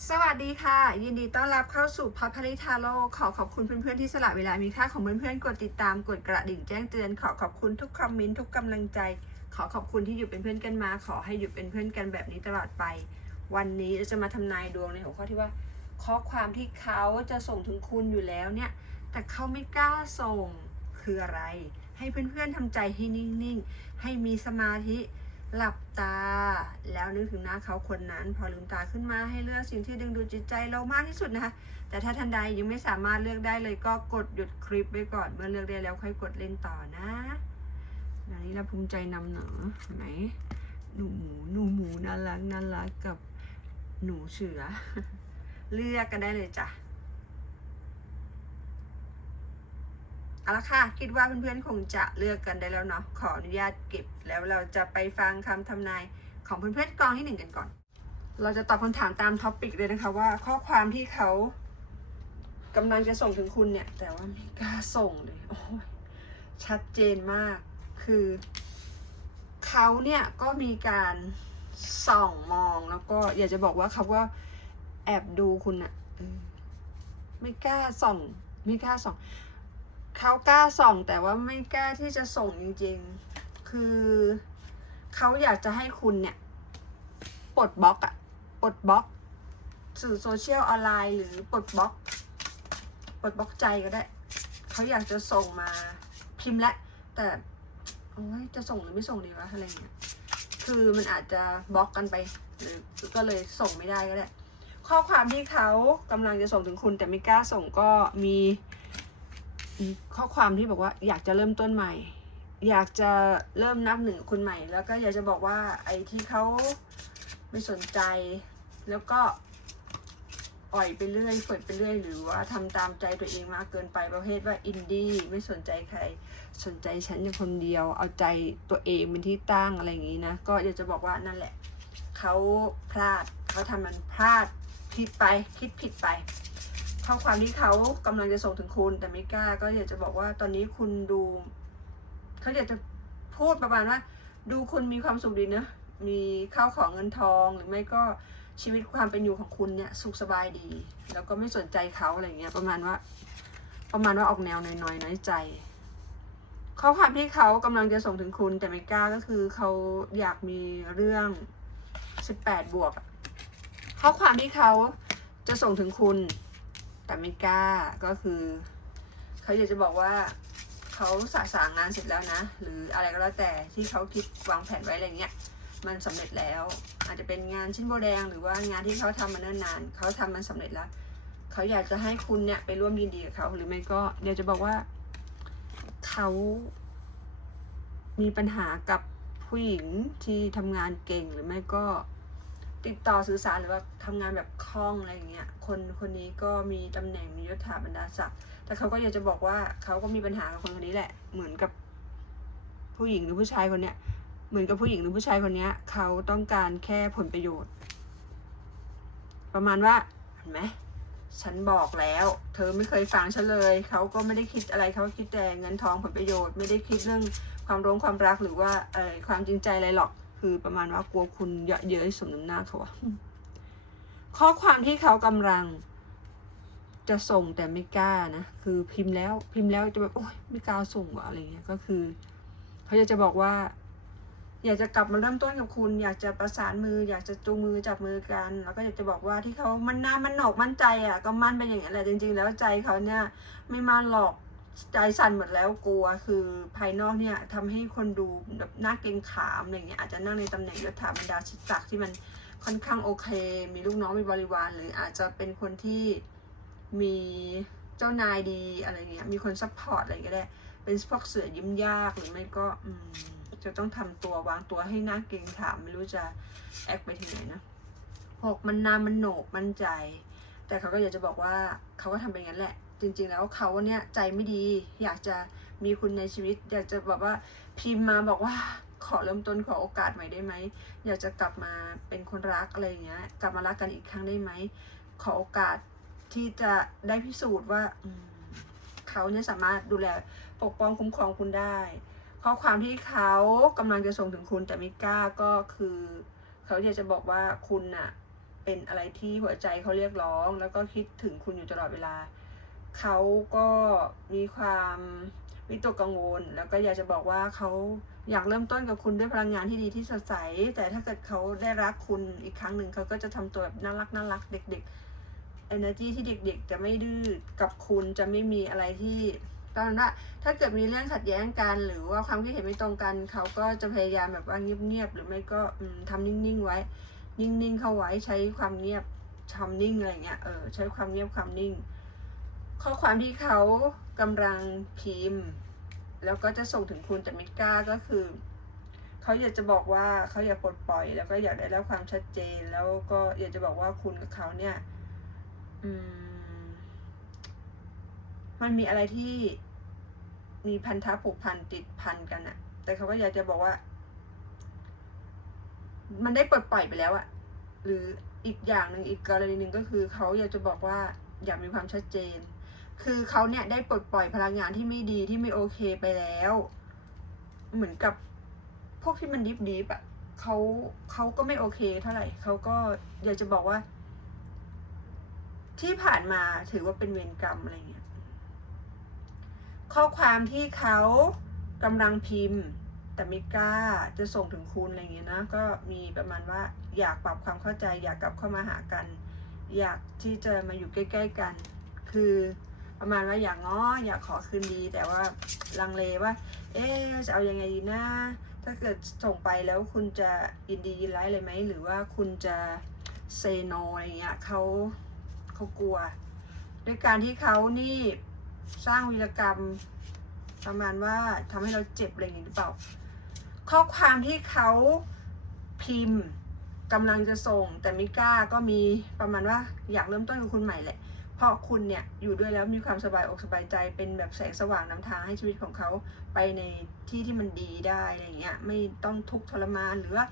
สวัสดีค่ะ ยินดีต้อนรับเข้าสู่พัพริทาโลขอขอบคุณเพื่อนๆที่สละเวลามีค่าของเพื่อนๆกดติดตามกดกระดิ่งแจ้งเตือน ขอขอบคุณทุกคอมเมนต์ทุกกำลังใจ ขอขอบคุณที่อยู่เป็นเพื่อนกันมา ขอให้อยู่เป็นเพื่อนกันแบบนี้ตลอดไป วันนี้เราจะมาทำนายดวงในหัวข้อที่ว่า ข้อความที่เขาจะส่งถึงคุณอยู่แล้วเนี่ย แต่เขาไม่กล้าส่งคืออะไร ให้เพื่อนๆทำใจให้นิ่งๆ ให้มีสมาธิ หลับตา แล้วนึกถึงหน้าเขาคนนั้น พอลืมตาขึ้นมาให้เลือกสิ่งที่ดึงดูดจิตใจเรามากที่สุดนะคะ แต่ถ้าทันใดยังไม่สามารถเลือกได้เลยก็กดหยุดคลิปไว้ก่อน เมื่อเลือกได้แล้วค่อยกดเล่นต่อนะอันนี้เราภูมิใจนำเหนอเห็นไหมหนูหมูหนูหมูน่ารักน่ารักกับหนูเสือ เลือกกันได้เลยจ้ะ เอาละค่ะ คิดว่าเพื่อนๆคงจะเลือกกันได้แล้วเนาะขออนุญาตเก็บ แล้วเราจะไปฟังคำทำนายของเพื่อนๆกองที่หนึ่งกันก่อน เราจะตอบคำถามตามท็อปิกเลยนะคะว่าข้อความที่เขากำลังจะส่งถึงคุณเนี่ย แต่ว่าไม่กล้าส่งเลยโอ้ยชัดเจนมากคือเขาเนี่ยก็มีการส่องมองแล้วก็อยากจะบอกว่าเขาก็แอบดูคุณอะไม่กล้าส่อง ไม่กล้าส่อง เขากล้าส่องแต่ว่าไม่กล้าที่จะส่งจริงๆ คือเขาอยากจะให้คุณเนี่ยปลดบล็อกอะปลดบล็อก สื่อโซเชียลออนไลน์หรือปลดบล็อกปลดบล็อกใจก็ได้ เขาอยากจะส่งมาพิมพ์และแต่โอ้ยจะส่งหรือไม่ส่งดีวะอะไรเงี้ยคือมันอาจจะบล็อกกันไป หรือก็เลยส่งไม่ได้ก็ได้ ข้อความที่เขากำลังจะส่งถึงคุณแต่ไม่กล้าส่งก็มี ข้อความที่บอกว่าอยากจะเริ่มต้นใหม่ อยากจะเริ่มนับหนึ่งคุณใหม่ แล้วก็อยากจะบอกว่าไอ้ที่เขาไม่สนใจ แล้วก็ปล่อยไปเรื่อยเปิดไปเรื่อย หรือว่าทำตามใจตัวเองมากเกินไปประเภทว่าอินดี้ไม่สนใจใคร สนใจฉันอย่างคนเดียว เอาใจตัวเองเป็นที่ตั้งอะไรอย่างนี้นะ ก็อยากจะบอกว่านั่นแหละเขาพลาดเขาทำมันพลาดผิดไปคิดผิดไป ข้อความที่เขากำลังจะส่งถึงคุณ แต่ไม่กล้าก็อยากจะบอกว่าตอนนี้คุณดู เขาอยากจะพูดประมาณว่า ดูคุณมีความสุขดีเนอะมีข้าวของเงินทองหรือไม่ก็ชีวิตความเป็นอยู่ของคุณเนี่ยสุขสบายดี แล้วก็ไม่สนใจเขาอะไรเงี้ยประมาณว่า ประมาณว่าออกแนวน้อยๆน้อยใจข้อความที่เขากำลังจะส่งถึงคุณแต่ไม่กล้าก็คือเขาอยากมีเรื่องสิบแปดบวกข้อความที่เขาจะส่งถึงคุณ แต่ไม่กล้าก็คือ เขาอยากจะบอกว่าเขาสะสางงานเสร็จแล้วนะ หรืออะไรก็แล้วแต่ที่เขาคิดวางแผนไว้อะไรเงี้ยมันสำเร็จแล้ว อาจจะเป็นงานชิ้นโบแดงหรือว่างานที่เขาทำมาเนิ่นนานเขาทำมันสำเร็จแล้วเขาอยากจะให้คุณเนี่ยไปร่วมยินดีกับเขาหรือไม่ก็เดี๋ยวจะบอกว่าเขามีปัญหากับผู้หญิงที่ทำงานเก่งหรือไม่ก็ ติดต่อสื่อสารหรือว่าทำงานแบบคล่องอะไรอย่างเงี้ย คนคนนี้ก็มีตำแหน่งมียศถาบรรดาศักดิ์ แต่เขาก็อยากจะบอกว่าเขาก็มีปัญหากับคนคนนี้แหละ เหมือนกับผู้หญิงหรือผู้ชายคนเนี้ย เหมือนกับผู้หญิงหรือผู้ชายคนเนี้ย เขาต้องการแค่ผลประโยชน์ ประมาณว่าเห็นไหมฉันบอกแล้ว เธอไม่เคยฟังฉันเลย เขาก็ไม่ได้คิดอะไรเขาคิดแต่เงินทองผลประโยชน์ ไม่ได้คิดเรื่องความร้งความรักหรือว่าเออความจริงใจอะไรหรอก คือประมาณว่ากลัวคุณเยอะเย้ยสมน้ำหน้าเขาอะข้อความที่เขากำลัง จะส่งแต่ไม่กล้านะ คือพิมพ์แล้วพิมพ์แล้วจะแบบโอ๊ยไม่กล้าส่งวะอะไรเงี้ยก็คือเขาอยากจะบอกว่า อยากจะกลับมาเริ่มต้นกับคุณ อยากจะประสานมือ อยากจะจูงมือจับมือกัน แล้วก็อยากจะบอกว่าที่เขามันนามันหนอกมั่นใจอะ ก็มั่นเป็นอย่างนั้นแหละจริง ๆ แล้วใจเขาเนี่ย ไม่มั่นหรอก ใจสั่นหมดแล้วกลัวคือภายนอกเนี่ยทำให้คนดูแบบหน้าเกรงขามอะไรเงี้ยอาจจะนั่งในตำแหน่งยศถาบรรดาชิตศักดิ์ที่มันค่อนข้างโอเค มีลูกน้องมีบริวาร หรืออาจจะเป็นคนที่มีเจ้านายดีอะไรเงี้ยมีคนซัพพอร์ตอะไรก็ได้เป็นพวกเสือยิ้มยากหรือไม่ก็อืมจะต้องทำตัววางตัวให้หน้าเกรงขามไม่รู้จะแอคไปถึงไหนนะหกมันนามันโหนกมั่นใจ แต่เขาก็อยากจะบอกว่าเขาก็ทำเป็นงั้นแหละ จริงๆแล้วเขาเนี่ยใจไม่ดี อยากจะมีคุณในชีวิต อยากจะแบบว่าพิมพ์มาบอกว่าขอเริ่มต้นขอโอกาสใหม่ได้ไหมอยากจะกลับมาเป็นคนรักอะไรอย่างเงี้ย กลับมารักกันอีกครั้งได้ไหมขอโอกาสที่จะได้พิสูจน์ว่าเขาเนี่ยสามารถดูแลปกป้องคุ้มครองคุณได้ข้อความที่เขากำลังจะส่งถึงคุณแต่ไม่กล้าก็คือเขาอยากจะบอกว่าคุณน่ะเป็นอะไรที่หัวใจเขาเรียกร้อง แล้วก็คิดถึงคุณอยู่ตลอดเวลา เขาก็มีความวิตกกังวล แล้วก็อยากจะบอกว่าเขาอยากเริ่มต้นกับคุณด้วยพลังงานที่ดีที่สดใส แต่ถ้าเกิดเขาได้รักคุณอีกครั้งหนึ่งเขาก็จะทำตัวแบบน่ารักน่ารักเด็กๆ energy ที่เด็กๆ จะไม่ดื้อกับคุณจะไม่มีอะไรที่ตอนนั้นว่าถ้าเกิดมีเรื่องขัดแย้งกันหรือว่าความคิดเห็นไม่ตรงกัน เขาก็จะพยายามแบบว่าเงียบๆหรือไม่ก็อืมทำนิ่งๆไว้ นิ่งๆเข้าไว้ใช้ความเงียบทำนิ่งอะไรเงี้ยเออใช้ความเงียบความนิ่ง ข้อความที่เขากำลังพิมพ์ แล้วก็จะส่งถึงคุณแต่ม่กล้าก็คือเขาอยากจะบอกว่าเขาอยากปลดปล่อย แล้วก็อยากได้รับความชัดเจน แล้วก็อยากจะบอกว่าคุณกับเขาเนี่ยอืมมันมีอะไรที่มีพันธะผูกพันติดพันกันอะแต่เขาก็อยากจะบอกว่า มันได้ปลดปล่อยไปแล้วอะหรืออีกอย่างหนึ่งอีกกรณีหนึ่งก็คือเขาอยากจะบอกว่าอยากมีความชัดเจน คือเขาเนี่ยได้ปลดปล่อยพลังงานที่ไม่ดีที่ไม่โอเคไปแล้ว เหมือนกับพวกที่มันดิบดิบๆอะเขาเขาก็ไม่โอเคเท่าไหร่เขาก็อยากจะบอกว่า ที่ผ่านมาถือว่าเป็นเวรกรรมอะไรเงี้ยข้อความที่เขากำลังพิมพ์ แต่ไม่กล้าจะส่งถึงคุณอะไรเงี้ยนะก็มีประมาณว่าอยากปรับความเข้าใจ อยากกลับเข้ามาหากัน อยากที่จะมาอยู่ใกล้ ๆ กัน คือ ประมาณว่าอยากง้ออยากขอคืนดี แต่ว่าลังเลว่า เอ๊จะเอายังไงดีนะถ้าเกิดส่งไปแล้วคุณจะยินดียินร้ายเลยไหมหรือว่าคุณจะเซโนอะไรเงี้ยเขาเขากลัว ด้วยการที่เขานี่สร้างวีรกรรมประมาณว่าทำให้เราเจ็บอะไรอย่างนี้หรือเปล่า ข้อความที่เขาพิมพ์กำลังจะส่งแต่ไม่กล้าก็มีประมาณว่าอยากเริ่มต้นกับคุณใหม่แหละ พราะคุณเนี่ยอยู่ด้วยแล้วมีความสบายอกสบายใจเป็นแบบแสงสว่างนำทางให้ชีวิตของเขาไปในที่ที่มันดีได้อะไรเงี้ยไม่ต้องทุกข์ทรมานหรือว่า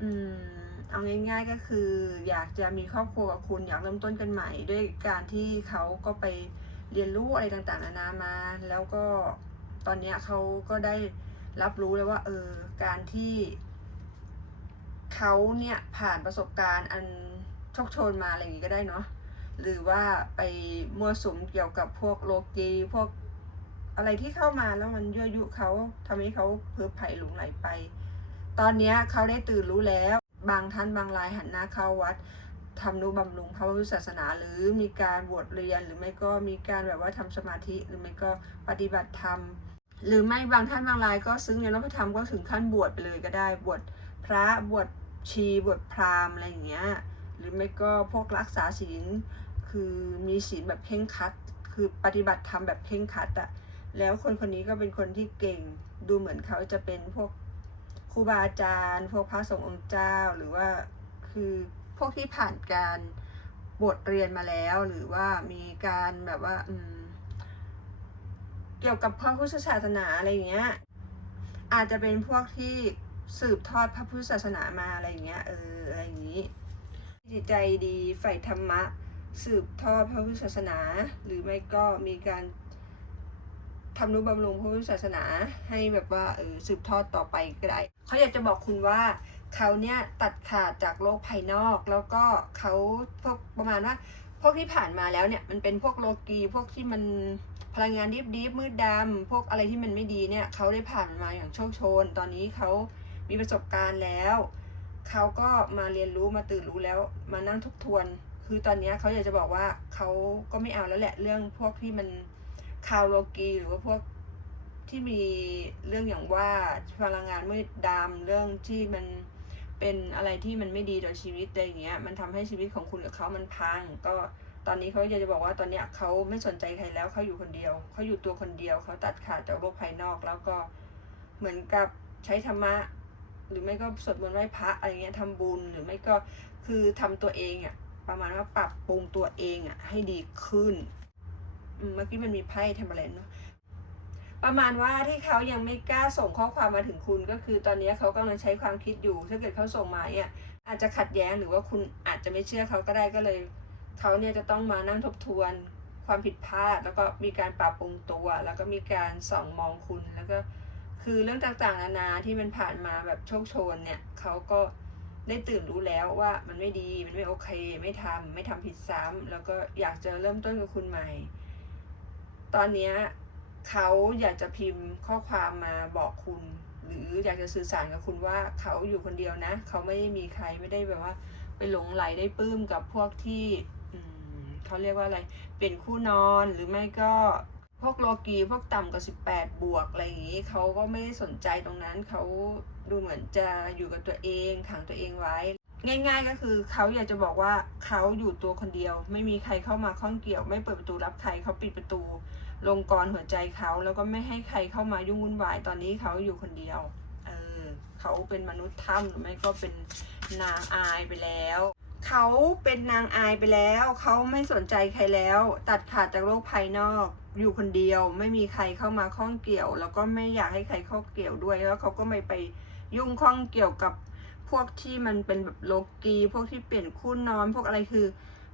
อืมเอาง่ายๆก็คือ อยากจะมีครอบครัวกับคุณอยากเริ่มต้นกันใหม่ ด้วยการที่เขาก็ไปเรียนรู้อะไรต่างๆนานามา แล้วก็ตอนเนี้ยเขาก็ได้รับรู้แล้วว่า เออการที่เขาเนี่ยผ่านประสบการณ์อันโชคโชนมาอะไรอย่างงี้ก็ได้เนาะ หรือว่าไปมั่วสุมเกี่ยวกับพวกโลกีพวกอะไรที่เข้ามาแล้วมันยั่วยุเขาทำให้เขาเพ้อไผ่หลงไหลไป ตอนนี้เขาได้ตื่นรู้แล้ว บางท่านบางรายหันหน้าเข้าวัดทำนุบำรุงพระพุทธศาสนา หรือมีการบวชเรียนหรือไม่ก็มีการแบบว่าทำสมาธิหรือไม่ก็ปฏิบัติธรรม หรือไม่บางท่านบางรายก็ซึ้งในพระธรรมก็ถึงขั้นบวชไปเลยก็ได้บวชพระบวชชีบวชพราหมณ์อะไรอย่างเงี้ย หรือไม่ก็พวกรักษาศีลคือมีศีลแบบเข่งคัด คือปฏิบัติธรรมแบบเข่งคัดอะแล้วคนคนนี้ก็เป็นคนที่เก่งดูเหมือนเขาจะเป็นพวกครูบาอาจารย์ พวกพระสงฆ์องค์เจ้าหรือว่าคือพวกที่ผ่านการบทเรียนมาแล้ว หรือว่ามีการแบบว่าอืมเกี่ยวกับพระพุทธศาสนาอะไรอย่างเงี้ยอาจจะเป็นพวกที่สืบทอดพระพุทธศาสนามาอะไรอย่างเงี้ยเอออะไรอย่างนี้ ใจดีใฝ่ธรรมะ สืบทอดพระพุทธศาสนา หรือไม่ก็มีการทำนุบำรุงพระพุทธศาสนาให้แบบว่าเออสืบทอดต่อไปก็ได้เขาอยากจะบอกคุณว่าเขาเนี่ยตัดขาดจากโลกภายนอก แล้วก็เขาพวกประมาณว่าพวกที่ผ่านมาแล้วเนี่ยมันเป็นพวกโลกีพวกที่มันพลังงานดิบดิบมืดดำพวกอะไรที่มันไม่ดีเนี่ยเขาได้ผ่านมาอย่างโชคโชน ตอนนี้เขามีประสบการณ์แล้ว เขาก็มาเรียนรู้มาตื่นรู้แล้วมานั่งทบทวน คือตอนนี้เขาอยากจะบอกว่าเขาก็ไม่เอาแล้วแหละเรื่องพวกที่มันคาวโลกีหรือว่าพวกที่มีเรื่องอย่างว่าพลังงานมืดดำเรื่องที่มันเป็นอะไรที่มันไม่ดีต่อชีวิตอะไรอย่างเงี้ย มันทำให้ชีวิตของคุณกับเขามันพัง ก็ตอนนี้เขาอยากจะบอกว่าตอนเนี้ยเขาไม่สนใจใครแล้วเขาอยู่คนเดียวเขาอยู่ตัวคนเดียวเขาตัดขาดจากโลกภายนอกแล้วก็เหมือนกับใช้ธรรมะ หรือไม่ก็สวดมนต์ไหว้พระอะไรเงี้ยทำบุญหรือไม่ก็คือทำตัวเองอะ่ะประมาณว่าปรับปรุงตัวเองอะ่ะให้ดีขึ้นเมื่อกี้มันมีไพ่ทำอะไรเนาะประมาณว่าที่เขายังไม่กล้าส่งข้อความมาถึงคุณก็คือตอนนี้เขากำลังใช้ความคิดอยู่ ถ้าเกิดเขาส่งมาเนี่ยอาจจะขัดแย้งหรือว่าคุณอาจจะไม่เชื่อเขาก็ได้ก็เลยเขาเนี่ยจะต้องมานั่งทบทวนความผิดพลาด แล้วก็มีการปรับปรุงตัว แล้วก็มีการส่องมองคุณแล้วก็ คือเรื่องต่างๆ นานาที่มันผ่านมาแบบโชคโชนเนี่ยเขาก็ได้ตื่นรู้แล้วว่ามันไม่ดีมันไม่โอเค ไม่ทำไม่ทำผิดซ้ำแล้วก็อยากจะเริ่มต้นกับคุณใหม่ ตอนเนี้ยเขาอยากจะพิมพ์ข้อความมาบอกคุณ หรืออยากจะสื่อสารกับคุณว่าเขาอยู่คนเดียวนะ เขาไม่ได้มีใครไม่ได้แบบว่า ไปหลงไหลได้ปลื้มกับพวกที่เขาเรียกว่าอะไร เป็นคู่นอนหรือไม่ก็ พวกโลกีพวกต่ำกว่า18 บวกอะไรอย่างนี้เขาก็ไม่สนใจตรงนั้นเขาดูเหมือนจะอยู่กับตัวเองขังตัวเองไว้ ง่าย ๆ ก็คือเขาอยากจะบอกว่าเขาอยู่ตัวคนเดียว ไม่มีใครเข้ามาข้องเกี่ยว ไม่เปิดประตูรับใครเขาปิดประตู ลงกรหัวใจเขาแล้วก็ไม่ให้ใครเข้ามายุ่งวุ่นวายตอนนี้เขาอยู่คนเดียวเออเขาเป็นมนุษย์ถ้ำหรือไม่ก็เป็นนางอายไปแล้ว เขาเป็นนางอายไปแล้ว เขาไม่สนใจใครแล้ว ตัดขาดจากโลกภายนอก อยู่คนเดียว ไม่มีใครเข้ามาข้องเกี่ยว แล้วก็ไม่อยากให้ใครเข้าเกี่ยวด้วย แล้วเขาก็ไม่ไปยุ่งข้องเกี่ยวกับพวกที่มันเป็นแบบโลกีพวกที่เปลี่ยนคู่นอน พวกอะไรคือ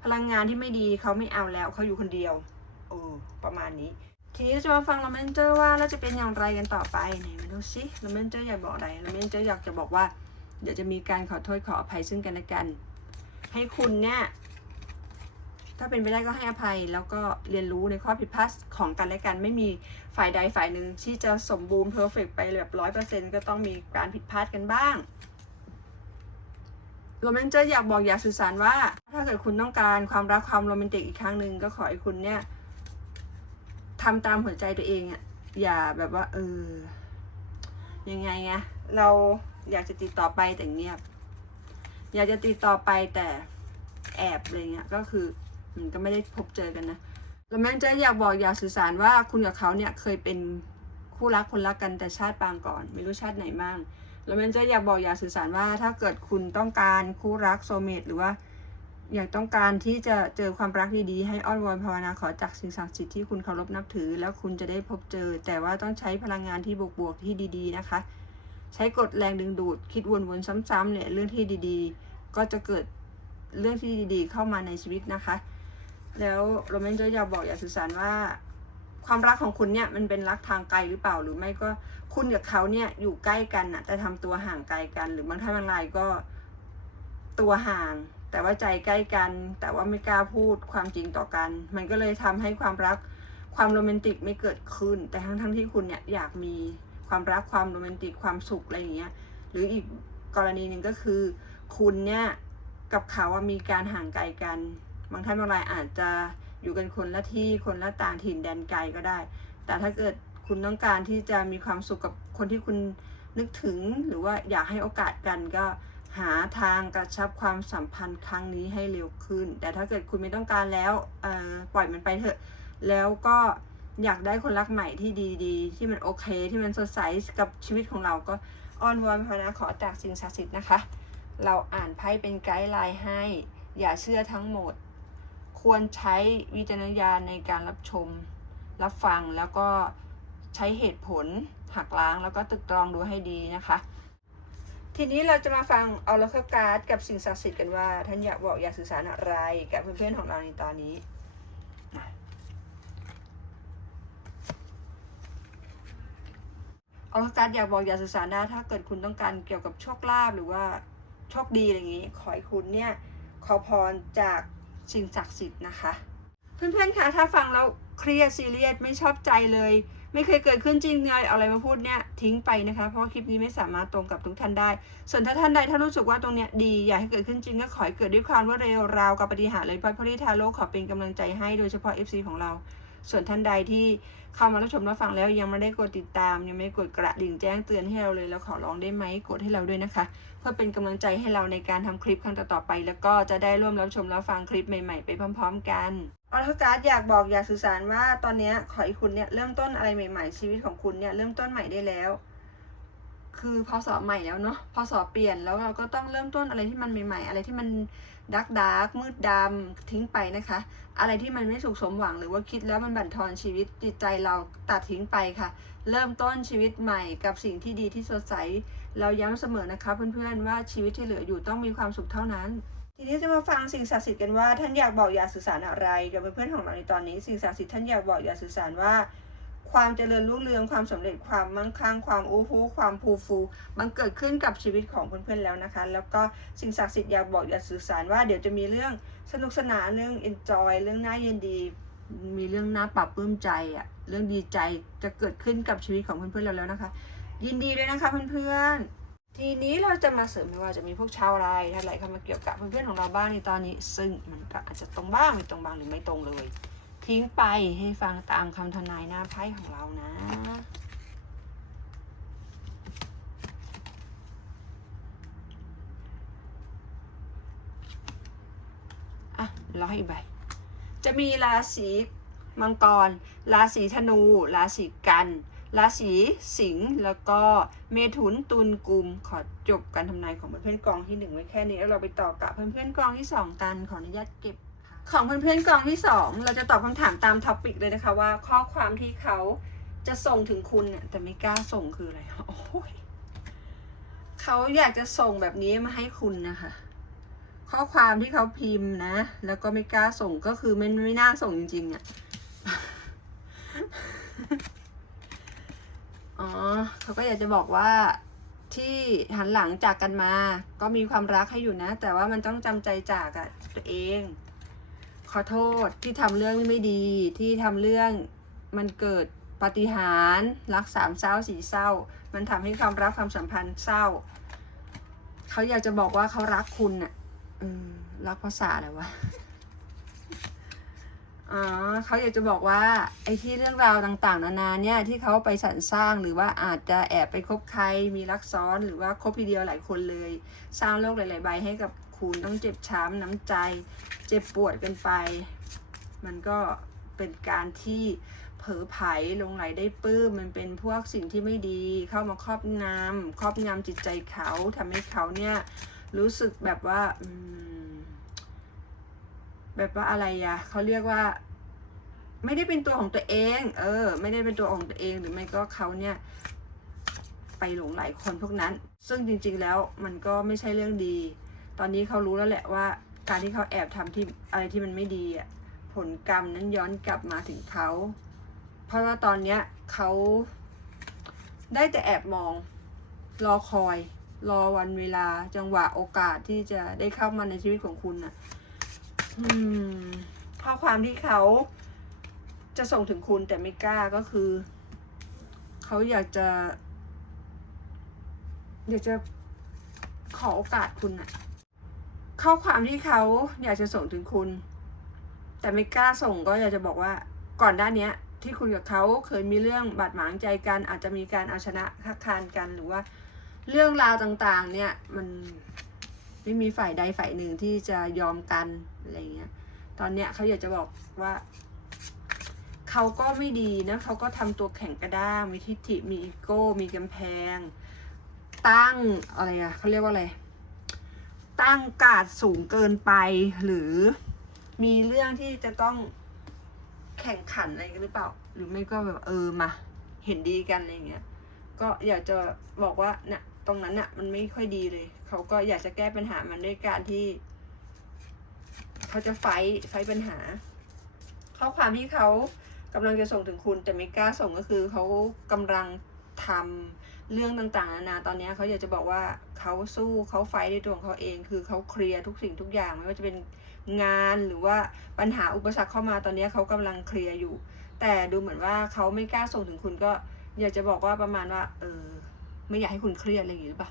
พลังงานที่ไม่ดีเขาไม่เอาแล้ว เขาอยู่คนเดียวเออประมาณนี้ ทีนี้จะมาฟังลาเมนเจอร์ว่าแล้วจะเป็นอย่างไรกันต่อไปไหนมาดูสิลาเมนเจอร์อยากบอกอะไรลาเมนเจอร์อยากจะบอกว่า เดี๋ยวจะมีการขอโทษขออภัยซึ่งกันและกัน ให้คุณเนี่ยถ้าเป็นไปได้ก็ให้อภัยแล้วก็เรียนรู้ในข้อผิดพลาดของกันและกัน ไม่มีฝ่ายใดฝ่ายหนึ่งที่จะสมบูรณ์เพอร์เฟกไปแบบร้อยเปอร์เซ็นต์ก็ต้องมีการผิดพลาดกันบ้างโรแมนเจอร์อยากบอกอยากสื่อสารว่า ถ้าเกิดคุณต้องการความรักความโรแมนติกอีกครั้งหนึ่งก็ขอให้คุณเนี่ยทำตามหัวใจตัวเองอะอย่าแบบว่า เออ ยังไงไงเราอยากจะติดต่อไปแต่เงียบ อยากจะติดต่อไปแต่แอบอะไรเงี้ยก็คือมันก็ไม่ได้พบเจอกันนะแล้วแม่จะอยากบอกอยากสื่อสารว่าคุณกับเขาเนี่ยเคยเป็นคู่รักคนรักกันแต่ชาติปางก่อนไม่รู้ชาติไหนมั่งแล้วแม่จะอยากบอกอยากสื่อสารว่าถ้าเกิดคุณต้องการคู่รักโซเมตหรือว่า อยากต้องการที่จะเจอความรักดีๆให้อ้อนวอนภาวนาขอจากสิ่งศักดิ์สิทธิ์ที่คุณเคารพนับถือ แล้วคุณจะได้พบเจอ แต่ว่าต้องใช้พลังงานที่บวกๆที่ดี ๆ นะคะ ใช้กฎแรงดึงดูด คิดวนๆซ้ำๆเนี่ยเรื่องที่ดีๆ ก็จะเกิดเรื่องที่ดีๆ เข้ามาในชีวิตนะคะ แล้วโรแมนจะอยากบอกอยากสื่อสารว่า ความรักของคุณเนี่ยมันเป็นรักทางไกลหรือเปล่าหรือไม่ก็คุณกับเขาเนี่ยอยู่ใกล้กันนะแต่ทำตัวห่างไกลกัน หรือบางท่านบางรายก็ตัวห่าง แต่ว่าใจใกล้กัน แต่ว่าไม่กล้าพูดความจริงต่อกัน มันก็เลยทำให้ความรักความโรแมนติกไม่เกิดขึ้น แต่ทั้งทั้งที่คุณเนี่ยอยากมี ความรักความโรแมนติกความสุขอะไรอย่างเงี้ยหรืออีกกรณีหนึ่งก็คือ คุณเนี่ยกับเขาอะมีการห่างไกลกัน บางท่านบางรายอาจจะอยู่กันคนละที่คนละต่างถิ่นแดนไกลก็ได้ แต่ถ้าเกิดคุณต้องการที่จะมีความสุขกับคนที่คุณนึกถึงหรือว่าอยากให้โอกาสกันก็หาทางกระชับความสัมพันธ์ครั้งนี้ให้เร็วขึ้น แต่ถ้าเกิดคุณไม่ต้องการแล้วปล่อยมันไปเถอะ แล้วก็ อยากได้คนรักใหม่ที่ดีๆ ที่มันโอเค ที่มันสดใสกับชีวิตของเราก็อ้อนวอนภาวนาขอจากสิ่งศักดิ์สิทธิ์นะคะ เราอ่านไพ่เป็นไกด์ไลน์ให้ อย่าเชื่อทั้งหมด ควรใช้วิจารณญาณในการรับชม รับฟังแล้วก็ใช้เหตุผลหักล้างแล้วก็ตึกตรองดูให้ดีนะคะ ทีนี้เราจะมาฟังเอาล c การ์ดกับสิ่งศักดิ์สิทธิ์กันว่าท่านอยากบอกอยากสื่อสารอะไรกับเพื่อนๆของเราในตอนนี้ ออสการ์อยากบอกอยากสื่อสารได้ถ้าเกิดคุณต้องการเกี่ยวกับโชคลาภหรือว่าโชคดีอะไรอย่างนี้ ขอให้คุณเนี่ยขอพรจากสิ่งศักดิ์สิทธิ์นะคะ เพื่อนๆคะถ้าฟังแล้วเครียดซีเรียสไม่ชอบใจเลย ไม่เคยเกิดขึ้นจริงเลยเอาอะไรมาพูดเนี่ยทิ้งไปนะคะ เพราะคลิปนี้ไม่สามารถตรงกับทุกท่านได้ ส่วนถ้าท่านใดถ้ารู้สึกว่าตรงเนี้ยดีอยากให้เกิดขึ้นจริงก็ขอให้เกิดด้วยความรวดเร็วราวกับปฏิหารเลยพราะพระริทาโลกขอเป็นกำลังใจให้โดยเฉพาะ FC ของเรา ส่วนท่านใดที่เข้ามารับชมรับฟังแล้วยังไม่ได้กดติดตาม ยังไม่กดกระดิ่งแจ้งเตือนให้เราเลย แล้วขอร้องได้ไหมกดให้เราด้วยนะคะ เพื่อเป็นกำลังใจให้เราในการทำคลิปครั้งต่อๆไป แล้วก็จะได้ร่วมรับชมรับฟังคลิปใหม่ๆ ไปพร้อม ๆ กันออทการ์ดอยากบอกอยากสื่อสารว่าตอนนี้ขอให้คุณเนี่ยเริ่มต้นอะไรใหม่ ๆ ชีวิตของคุณเนี่ยเริ่มต้นใหม่ได้แล้ว คือพศใหม่แล้วเนาะพศเปลี่ยนแล้วเราก็ต้องเริ่มต้นอะไรที่มันใหม่ ๆ อะไรที่มัน ดักดักมืดดำทิ้งไปนะคะ อะไรที่มันไม่สุขสมหวังหรือว่าคิดแล้วมันบั่นทอนชีวิตจิตใจเราตัดทิ้งไปค่ะ เริ่มต้นชีวิตใหม่กับสิ่งที่ดีที่สดใส เราย้ำเสมอนะคะเพื่อนๆว่าชีวิตที่เหลืออยู่ต้องมีความสุขเท่านั้นทีนี้จะมาฟังสิ่งศักดิ์สิทธิ์กันว่าท่านอยากบอกอยากสื่อสารอะไร กับเพื่อนๆของเราในตอนนี้ สิ่งศักดิ์สิทธิ์ท่านอยากบอกอยากสื่อสารว่า ความเจริญรุ่งเรืองความสำเร็จความมั่งคั่งความอู้ฟู่ความภูฟูมันเกิดขึ้นกับชีวิตของเพื่อนๆแล้วนะคะ แล้วก็สิ่งศักดิ์สิทธิ์อยากบอกอยากสื่อสารว่าเดี๋ยวจะมีเรื่องสนุกสนานเรื่อง enjoy เรื่องน่ายินดี มีเรื่องน่าปรับปลื้มใจอะเรื่องดีใจจะเกิดขึ้นกับชีวิตของเพื่อนๆเราแล้วนะคะ ยินดีด้วยนะคะเพื่อนๆ ทีนี้เราจะมาเสริมไม่ว่าจะมีพวกชาวไรท่านไรเข้ามาเกี่ยวกับเพื่อนๆของเราบ้างในตอนนี้ ซึ่งมันก็อาจจะตรงบ้างไม่ตรงบ้างหรือไม่ตรงเลย ทิ้งไปให้ฟังตามคำทำนายหน้าไพ่ของเรานะ อะรออีกใบ จะมีราศีมังกร ราศีธนู ราศีกัน ราศีสิงห์ แล้วก็เมถุน ตุลกุม ขอจบการทำนายของเพื่อนๆกองที่หนึ่งไว้แค่นี้ แล้วเราไปต่อกับเพื่อนๆกองที่สองกัน ขออนุญาตเก็บ ของเพื่อนๆกองที่สองเราจะตอบคำถามตามท็อปิกเลยนะคะว่าข้อความที่เขาจะส่งถึงคุณเนี่ยแต่ไม่กล้าส่งคืออะไรโอ้ยเขาอยากจะส่งแบบนี้มาให้คุณนะคะ ข้อความที่เขาพิมพ์นะ แล้วก็ไม่กล้าส่งก็คือมันไม่น่าส่งจริงๆอะ่ะอ๋อเขาก็อยากจะบอกว่าที่หันหลังจากกันมา ก็มีความรักให้อยู่นะ แต่ว่ามันต้องจำใจจากอะตัวเอง ขอโทษที่ทำเรื่องไม่ดีที่ทำเรื่องมันเกิดปฏิหารรักสามเศร้าสี่เศร้า มันทำให้ความรักความสัมพันธ์เศร้า เขาอยากจะบอกว่าเขารักคุณน่ะรักภาษาอะไรวะอ๋อเขาอยากจะบอกว่าไอ้ที่เรื่องราวต่างๆ นานาเนี่ยที่เขาไปสรรสร้างหรือว่าอาจจะแอบไปคบใครมีรักซ้อนหรือว่าคบทีเดียวหลายคนเลย สร้างโลกหลาย ๆ ใบให้กับ คุณต้องเจ็บช้ำน้ำใจ เจ็บปวดกันไป มันก็เป็นการที่เผลอไผลลงไหลได้ปื้มมันเป็นพวกสิ่งที่ไม่ดีเข้ามาครอบงำครอบงำจิตใจเขาทำให้เขาเนี่ยรู้สึกแบบว่าแบบว่าอะไรอะเขาเรียกว่า ไม่ได้เป็นตัวของตัวเอง เออ ไม่ได้เป็นตัวของตัวเองหรือไม่ก็เขาเนี่ย ไปหลงไหลคนพวกนั้น ซึ่งจริง ๆ แล้วมันก็ไม่ใช่เรื่องดี ตอนนี้เขารู้แล้วแหละว่า การที่เขาแอบทำที่อะไรที่มันไม่ดีอะผลกรรมนั้นย้อนกลับมาถึงเขา เพราะว่าตอนเนี้ยเขาได้แต่แอบมอง รอคอย รอวันเวลาจังหวะโอกาสที่จะได้เข้ามาในชีวิตของคุณน่ะอืมข้อความที่เขาจะส่งถึงคุณแต่ไม่กล้าก็คือ เขาอยากจะ อยากจะขอโอกาสคุณอะ ข้อความที่เขาอยากจะส่งถึงคุณ แต่ไม่กล้าส่งก็อยากจะบอกว่าก่อนด้านเนี้ย ที่คุณกับเขาเคยมีเรื่องบาดหมางใจกันอาจจะมีการเอาชนะคักคานกันหรือว่า เรื่องราวต่างๆ เนี่ยมันไม่มีฝ่ายใดฝ่ายหนึ่งที่จะยอมกันอะไรเงี้ย ตอนเนี้ยเขาอยากจะบอกว่าเขาก็ไม่ดีนะเขาก็ทำตัวแข็งกระด้างมีทิฐิมีอีโก้ มีกำแพง ตั้งอะไรอะเขาเรียกว่าอะไร ตั้งกาดสูงเกินไป หรือมีเรื่องที่จะต้องแข่งขันอะไรกันหรือเปล่า หรือไม่ก็แบบเออมาเห็นดีกันอะไรเงี้ย ก็อยากจะบอกว่าเนี่ยตรงนั้นน่ะ มันไม่ค่อยดีเลย เขาก็อยากจะแก้ปัญหามันด้วยการที่ เขาจะไฟท์ไฟท์ปัญหา ข้อความที่เขากำลังจะส่งถึงคุณแต่ไม่กล้าส่งก็คือเขากำลังทำ เรื่องต่างๆนานาตอนนี้เขาอยากจะบอกว่าเขาสู้เขาไฟด้วยตัวของเขาเอง คือเขาเคลียร์ทุกสิ่งทุกอย่างไม่ว่าจะเป็นงานหรือว่าปัญหาอุปสรรคเข้ามาตอนนี้เขากำลังเคลียร์อยู่ แต่ดูเหมือนว่าเขาไม่กล้าส่งถึงคุณก็อยากจะบอกว่าประมาณว่า เออ ไม่อยากให้คุณเครียดอะไรอย่างนี้หรือเปล่า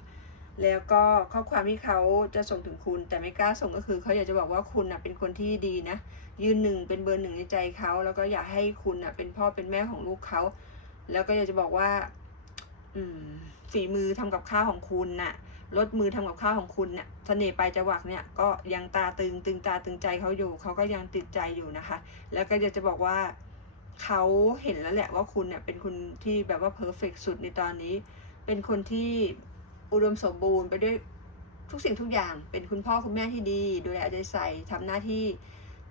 แล้วก็ข้อความที่เขาจะส่งถึงคุณ แต่ไม่กล้าส่งก็คือเขาอยากจะบอกว่าคุณนะเป็นคนที่ดีนะ ยืนหนึ่งเป็นเบอร์หนึ่งในใจเขาแล้วก็อยากให้คุณนะเป็นพ่อเป็นแม่ของลูกเขาแล้วก็อยากจะบอกว่า ฝีมือทำกับข้าวของคุณน่ะลดมือทำกับข้าวของคุณเนี่ยเสน่ห์ปลายจวักเนี่ยก็ยังตาตึงตึงตาตึงใจเขาอยู่เขาก็ยังติดใจอยู่นะคะ แล้วก็อยากจะบอกว่าเขาเห็นแล้วแหละว่าคุณเนี่ยเป็นคนที่แบบว่าเพอร์เฟกสุดในตอนนี้ เป็นคนที่อุดมสมบูรณ์ไปด้วยทุกสิ่งทุกอย่าง เป็นคุณพ่อคุณแม่ที่ดี ดูแลเอาใจใส่ทำหน้าที่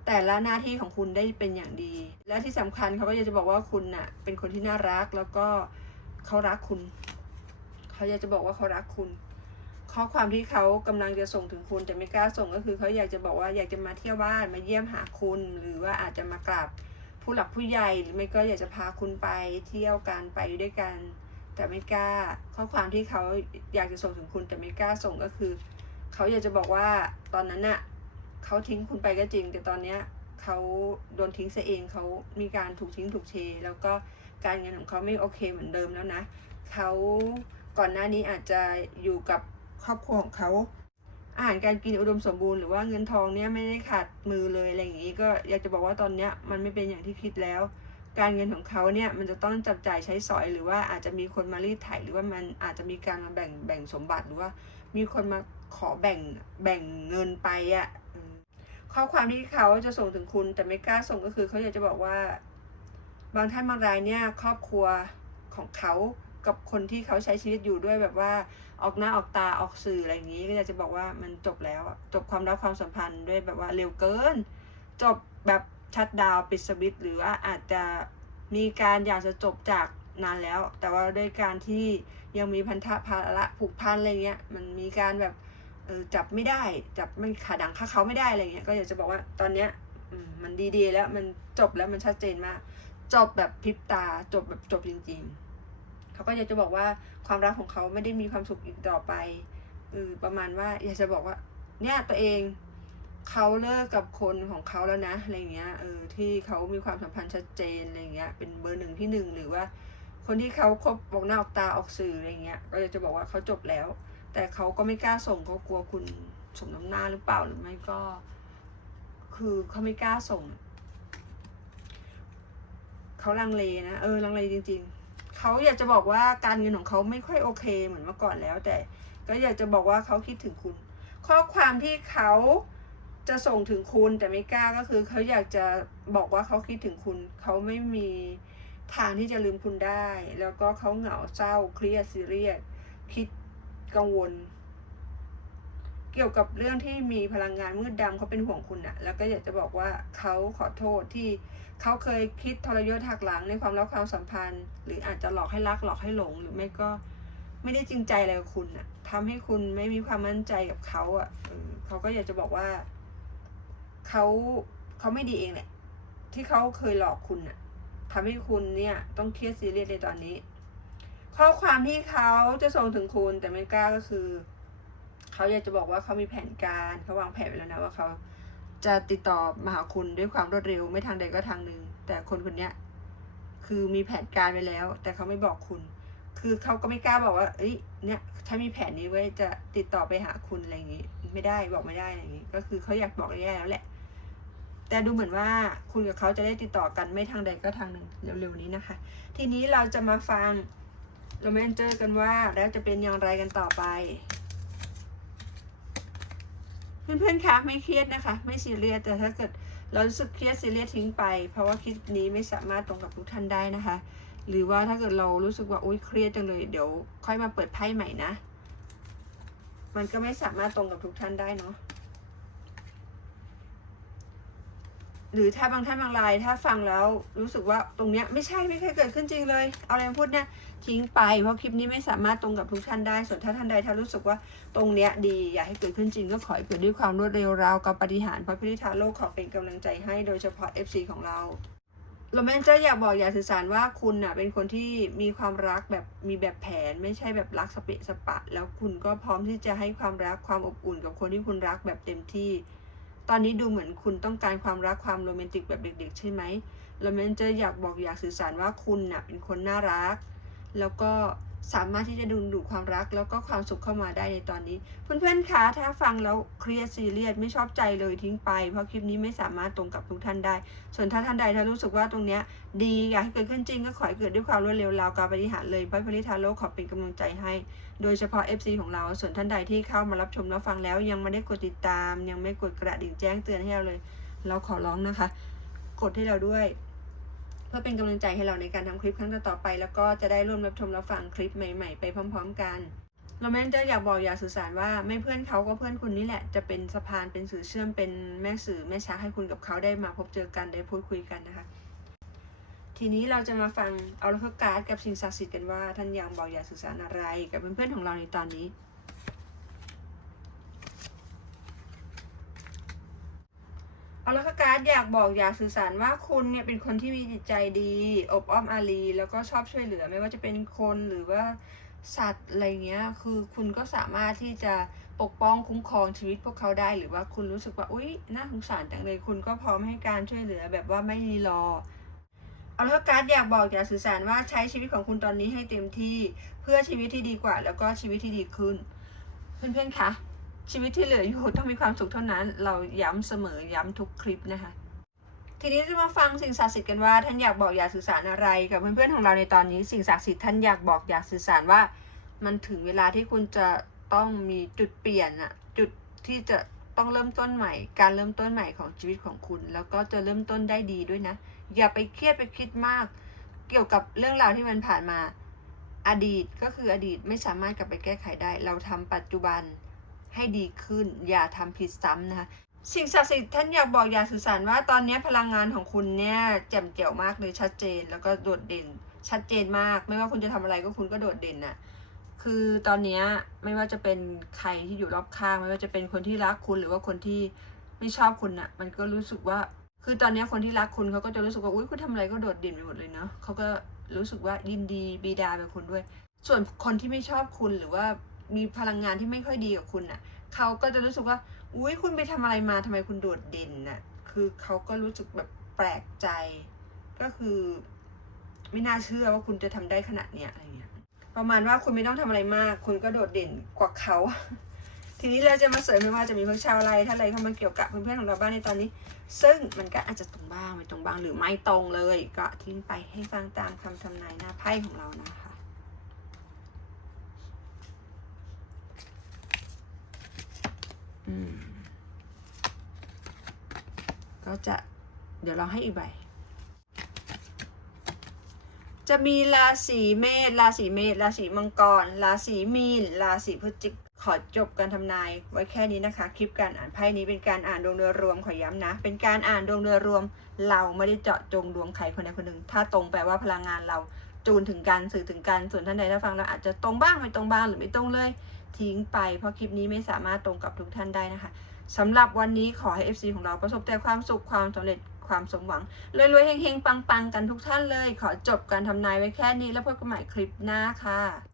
แต่ละหน้าที่ของคุณได้เป็นอย่างดี และที่สำคัญเขาก็อยากจะบอกว่าคุณน่ะเป็นคนที่น่ารักแล้วก็ เขารักคุณ เขาอยากจะบอกว่าเขารักคุณ ข้อความที่เขากำลังจะส่งถึงคุณแต่ไม่กล้าส่งก็คือเขาอยากจะบอกว่าอยากจะมาเที่ยวบ้านมาเยี่ยมหาคุณ หรือว่าอาจจะมากราบผู้หลักผู้ใหญ่หรือไม่ก็อยากจะพาคุณไปเที่ยวกันไปด้วยกัน แต่ไม่กล้า ข้อความที่เขาอยากจะส่งถึงคุณแต่ไม่กล้าส่งก็คือ เขาอยากจะบอกว่าตอนนั้นน่ะเขาทิ้งคุณไปก็จริง แต่ตอนเนี้ยเขาโดนทิ้งซะเองเขามีการถูกทิ้งถูกเทแล้วก็ การเงินของเขาไม่โอเคเหมือนเดิมแล้วนะเขาก่อนหน้านี้อาจจะอยู่กับครอบครัวของเขาอาหารการกินอุดมสมบูรณ์หรือว่าเงินทองเนี่ยไม่ได้ขาดมือเลยอะไรอย่างนี้ก็อยากจะบอกว่าตอนเนี้ยมันไม่เป็นอย่างที่คิดแล้ว การเงินของเขาเนี่ยมันจะต้องจับจ่ายใช้สอย หรือว่าอาจจะมีคนมารีดไถหรือว่ามันอาจจะมีการมาแบ่งแบ่งสมบัติหรือว่า มีคนมาขอแบ่งแบ่งเงินไปอะ่ะข้อความที่เขาจะส่งถึงคุณแต่ไม่กล้าส่งก็คือเขาอยากจะบอกว่า บางท่านบางรายเนี่ยครอบครัวของเขากับคนที่เขาใช้ชีวิตอยู่ด้วยแบบว่าออกหน้าออกตาออกสื่ออะไรอย่างนี้ ก็อยากจะบอกว่ามันจบแล้วจบความรักความสัมพันธ์ด้วยแบบว่าเร็วเกิน จบแบบชัดดาวปิดสวิตช์หรือว่าอาจจะมีการอยากจะจบจากนานแล้ว แต่ว่าด้วยการที่ยังมีพันธะภาระผูกพันอะไรเงี้ยมันมีการแบบเออจับไม่ได้จับไม่ขาดังค่าเขาไม่ได้อะไรเงี้ยก็อยากจะบอกว่าตอนเนี้ยอืมมันดีๆ แล้วมันจบแล้วมันชัดเจนมาก จบแบบพริบตาจบแบบจบจริงๆ เขาก็อยากจะบอกว่าความรักของเขาไม่ได้มีความสุขอีกต่อไปเออประมาณว่าอยากจะบอกว่า เนี่ยตัวเองเขาเลิกกับคนของเขาแล้วนะอะไรเงี้ยเออที่เขามีความสัมพันธ์ชัดเจนอะไรเงี้ยเป็นเบอร์หนึ่งที่หนึ่งหรือว่า คนที่เขาคบบอกหน้าออกตาออกสื่ออะไรเงี้ย ก็อยากจะบอกว่าเขาจบแล้ว แต่เขาก็ไม่กล้าส่งเขากลัวคุณสมน้ำหน้าหรือเปล่าหรือไม่ก็ คือเขาไม่กล้าส่ง เขาลังเลนะเออลังเลจริง ๆ เขาอยากจะบอกว่าการเงินของเขาไม่ค่อยโอเคเหมือนเมื่อก่อนแล้ว แต่ก็อยากจะบอกว่าเขาคิดถึงคุณ ข้อความที่เขาจะส่งถึงคุณแต่ไม่กล้าก็คือเขาอยากจะบอกว่าเขาคิดถึงคุณ เขาไม่มีทางที่จะลืมคุณได้ แล้วก็เขาเหงาเศร้าเครียดซีเรียสคิดกังวล เกี่ยวกับเรื่องที่มีพลังงานมืดดำเขาเป็นห่วงคุณอะแล้วก็อยากจะบอกว่าเขาขอโทษที่ เขาเคยคิดทรยศหักหลังในความรักความสัมพันธ์ หรืออาจจะหลอกให้รักหลอกให้หลง หรือไม่ก็ไม่ได้จริงใจอะไรกับคุณอะทำให้คุณไม่มีความมั่นใจกับเขาอะเขาก็อยากจะบอกว่าเขาเขาไม่ดีเองแหละที่เขาเคยหลอกคุณอะทำให้คุณเนี่ยต้องเครียดซีเรียสในตอนนี้ ข้อความที่เขาจะส่งถึงคุณแต่ไม่กล้าก็คือ เขาอยากจะบอกว่าเขามีแผนการเขาวางแผนไว้แล้วนะว่าเขา จะติดต่อมาหาคุณด้วยความรวดเร็วไม่ทางใดก็ทางหนึ่งแต่คนคนนี้คือมีแผนการไว้แล้ว แต่เขาไม่บอกคุณ คือเขาก็ไม่กล้าบอกว่าเอ้ยเนี่ยถ้ามีแผนนี้ไว้จะติดต่อไปหาคุณอะไรอย่างงี้ ไม่ได้บอกไม่ได้อะไรอย่างงี้ ก็คือเขาอยากบอกแย่แล้วแหละ แต่ดูเหมือนว่าคุณกับเขาจะได้ติดต่อกันไม่ทางใดก็ทางหนึ่งเร็วๆนี้นะคะ ทีนี้เราจะมาฟังเราแมนเจอกันว่าแล้วจะเป็นอย่างไรกันต่อไป เพื่อนๆคะไม่เครียดนะคะ ไม่ซีเรียสแต่ถ้าเกิดเรารู้สึกเครียดซีเรียสทิ้งไป เพราะว่าคลิปนี้ไม่สามารถตรงกับทุกท่านได้นะคะ หรือว่าถ้าเกิดเรารู้สึกว่าอุ้ยเครียดจังเลยเดี๋ยว ค่อยมาเปิดไพ่ใหม่นะ มันก็ไม่สามารถตรงกับทุกท่านได้เนาะ หรือถ้าบางท่านบางรายถ้าฟังแล้วรู้สึกว่าตรงเนี้ยไม่ใช่ไม่เคยเกิดขึ้นจริงเลย เอาอะไรพูดเนี่ยทิ้งไป เพราะคลิปนี้ไม่สามารถตรงกับทุกท่านได้ ส่วนถ้าท่านใดถ้ารู้สึกว่าตรงเนี้ยดีอยากให้เกิดขึ้นจริงก็ขอให้เกิดด้วยความรวดเร็วราวกับปฏิหารเพราะพิธิธาโลกขอเป็นกำลังใจให้โดยเฉพาะ FC ของเราโรแมนเจอร์อยากบอกอยากสื่อสารว่าคุณน่ะเป็นคนที่มีความรักแบบมีแบบแผน ไม่ใช่แบบรักสเปะสปะ แล้วคุณก็พร้อมที่จะให้ความรักความอบอุ่นกับคนที่คุณรักแบบเต็มที่ ตอนนี้ดูเหมือนคุณต้องการความรักความโรแมนติกแบบเด็ก ๆ ใช่ไหมโรแมนเจอร์อยากบอกอยากสื่อสารว่าคุณน่ะเป็นคนน่ารัก แล้วก็ สามารถที่จะดึงดูดความรักแล้วก็ความสุขเข้ามาได้ในตอนนี้ เพื่อนๆ คะถ้าฟังแล้วเครียดซีเรียสไม่ชอบใจเลยทิ้งไป เพราะคลิปนี้ไม่สามารถตรงกับทุกท่านได้ ส่วนถ้าท่านใดถ้ารู้สึกว่าตรงเนี้ยดีอยากให้เกิดขึ้นจริงก็ขอให้เกิดด้วยความรวดเร็วราวการปฏิหารเลยพระพริธาโลขอเป็นกำลังใจให้ โดยเฉพาะ FC ของเรา ส่วนท่านใดที่เข้ามารับชมรับฟังแล้วยังไม่ได้กดติดตาม ยังไม่กดกระดิ่งแจ้งเตือนให้เราเลย เราขอร้องนะคะ กดให้เราด้วย เพื่อเป็นกำลังใจให้เราในการทำคลิปครั้งต่อๆไป แล้วก็จะได้ร่วมรับชมรับฟังคลิปใหม่ๆ ไปพร้อม ๆ กันเราแม่นจะอยากบอกอยากสื่อสารว่าไม่เพื่อนเขาก็เพื่อนคุณนี่แหละ จะเป็นสะพานเป็นสื่อเชื่อมเป็นแม่สื่อแม่ช้าให้คุณกับเขาได้มาพบเจอกันได้พูดคุยกันนะคะ ทีนี้เราจะมาฟังเอาลัคการ์ดกับสิ่งศักดิ์สิทธิ์กันว่าท่านอยากบอกอยากสื่อสารอะไรกับเพื่อนๆของเราในตอนนี้ เอาลัคการ์ดการ์ดอยากบอกอยากสื่อสารว่าคุณเนี่ยเป็นคนที่มีจิตใจดี อบอ้อมอารี แล้วก็ชอบช่วยเหลือไม่ว่าจะเป็นคนหรือว่าสัตว์อะไรเงี้ย คือคุณก็สามารถที่จะปกป้องคุ้มครองชีวิตพวกเขาได้หรือว่าคุณรู้สึกว่าอุ๊ยน่าสงสารจังเลยคุณก็พร้อมให้การช่วยเหลือแบบว่าไม่รีรอเอาล้วการ์ดอยากบอกอยากสื่อสารว่าใช้ชีวิตของคุณตอนนี้ให้เต็มที่เพื่อชีวิตที่ดีกว่า แล้วก็ชีวิตที่ดีขึ้นเพื่อนๆคะ ชีวิตที่เหลืออยู่ต้องมีความสุขเท่านั้น เราย้ำเสมอย้ำทุกคลิปนะคะ ทีนี้จะมาฟังสิ่งศักดิ์สิทธิ์กันว่าท่านอยากบอกอยากสื่อสารอะไร กับเพื่อนๆของเราในตอนนี้ สิ่งศักดิ์สิทธิ์ท่านอยากบอกอยากสื่อสารว่า มันถึงเวลาที่คุณจะต้องมีจุดเปลี่ยนอะจุดที่จะต้องเริ่มต้นใหม่ การเริ่มต้นใหม่ของชีวิตของคุณ แล้วก็จะเริ่มต้นได้ดีด้วยนะ อย่าไปเครียดไปคิดมาก เกี่ยวกับเรื่องราวที่มันผ่านมาอดีตก็คืออดีตไม่สามารถกลับไปแก้ไขได้ เราทำปัจจุบัน ให้ดีขึ้น อย่าทำผิดซ้ำนะคะสิ่งศักดิ์สิทธิ์ท่านอยากบอกอยากสื่อสารว่าตอนนี้พลังงานของคุณเนี่ยแจ่มแจ๋วมากเลยชัดเจนแล้วก็โดดเด่น ชัดเจนมาก ไม่ว่าคุณจะทำอะไรก็คุณก็โดดเด่นน่ะคือตอนนี้ไม่ว่าจะเป็นใครที่อยู่รอบข้าง ไม่ว่าจะเป็นคนที่รักคุณหรือว่าคนที่ไม่ชอบคุณน่ะมันก็รู้สึกว่า คือตอนนี้คนที่รักคุณเขาก็จะรู้สึกว่าอุ้ยคุณทำอะไรก็โดดเด่นไปหมดเลยเนาะเขาก็รู้สึกว่ายินดีบีดาไปคุณด้วย ส่วนคนที่ไม่ชอบคุณหรือว่า มีพลังงานที่ไม่ค่อยดีกับคุณน่ะเขาก็จะรู้สึกว่าอุ้ยคุณไปทำอะไรมาทำไมคุณโดดเด่นน่ะคือเขาก็รู้สึกแบบแปลกใจก็คือ ไม่น่าเชื่อว่าคุณจะทำได้ขนาดเนี้ยอะไรเงี้ยประมาณว่าคุณไม่ต้องทำอะไรมาก คุณก็โดดเด่นกว่าเขา ทีนี้เราจะมาเสริมไม่ว่าจะมีเพวกชาวอะไรถ้าอะไรเข้ามาเกี่ยวกับเพื่อนๆของเราบ้างในตอนนี้ ซึ่งมันก็อาจจะตรงบ้างไม่ตรงบ้างหรือไม่ตรงเลย ก็ทิ้งไปให้ฟังตามคำทำนายหน้าไพ่ของเรานะคะ อืม ก็จะเดี๋ยวเราให้อีกใบ จะมีราศีเมษราศีเมษราศีมังกร ราศีมีน ราศีพฤศจิกขอจบการทำนายไว้แค่นี้นะคะ คลิปการอ่านไพ่นี้เป็นการอ่านดวงโดยรวมขอย้ำนะ เป็นการอ่านดวงโดยรวม เราไม่ได้เจาะจงดวงใครคนใดคนหนึ่ง ถ้าตรงแปลว่าพลังงานเราจูนถึงกันสื่อถึงกันส่วนท่านใดถ้าฟังแล้วอาจจะตรงบ้างไม่ตรงบ้างหรือไม่ตรงเลย ทิ้งไป เพราะคลิปนี้ไม่สามารถตรงกับทุกท่านได้นะคะสำหรับวันนี้ขอให้ FC ของเราประสบแต่ความสุขความสำเร็จความสมหวังรวยๆเฮงๆ ปังๆ กันทุกท่านเลย ขอจบการทำนายไว้แค่นี้แล้วพบกันใหม่คลิปหน้าค่ะ